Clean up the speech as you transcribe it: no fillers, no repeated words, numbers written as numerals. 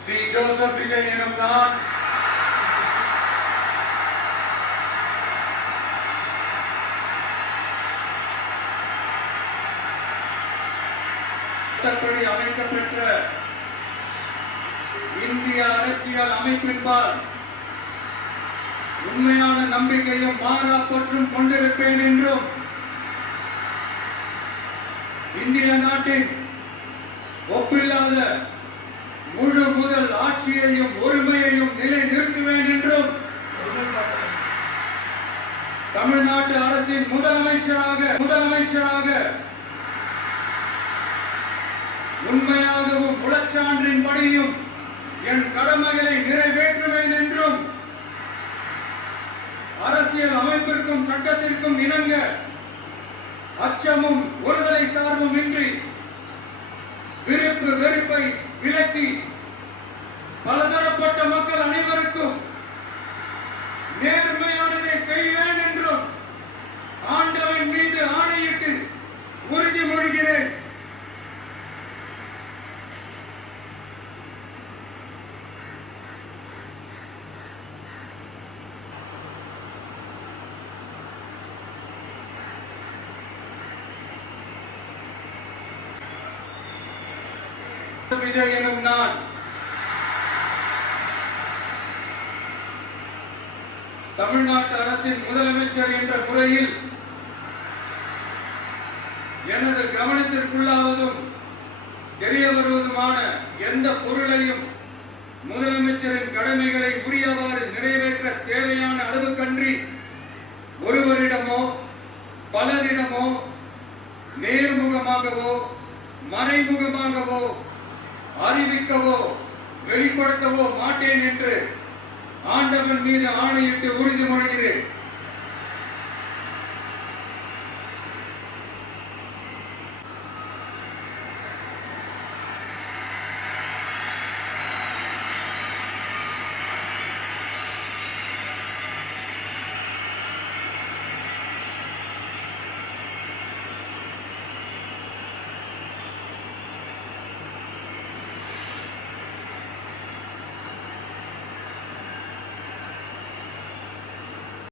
C. Joseph Vijay எனும் நான் சட்டப்படி அமைக்கப்பெற்ற இந்திய அரசியல் அமைப்பின்பால் உண்மையான நம்பிக்கையும் மாறா பற்றும் கொண்டிருப்பேன் என்றும் இந்திய நாட்டின் ஒப்பில்லாத முழு முதல் ஆட்சியையும் உரிமையையும் நிலை நிறுத்துவேன் என்றும் தமிழ்நாட்டு அரசின் முதலமைச்சராக உண்மையாகவும் உளச்சான்றின் படியும் என் கடமைகளை நிறைவேற்றுவேன் என்றும் அரசியல் அமைப்பிற்கும் சட்டத்திற்கும் இணங்க அச்சமும் ஒருதலை சார்பும் இன்றி விருப்பு வெறுப்பை விலக்கி பலதரப்பட்ட மக்கள் அனைவருக்கும் நேர்மையானதை செய்வேன் என்றும் ஆண்டவன் மீது ஆணையிட்டு உறுதிமொழிகிறேன். விஜய் எனும் நான் தமிழ்நாட்டு அரசின் முதலமைச்சர் என்ற முறையில் எனது கவனத்திற்குள்ளாவதும் தெரிய வருவதுமான எந்த பொருளையும் முதலமைச்சரின் கடமைகளை உரியவாறு நிறைவேற்ற தேவையான அளவுக்கன்றி ஒருவரிடமோ பலரிடமோ நேர்முகமாகவோ மறைமுகமாகவோ அறிவிக்கவோ வெளிப்படுத்தவோ மாட்டேன் என்று ஆண்டவன் மீது ஆணையிட்டு உறுதிமொழிகிறேன்.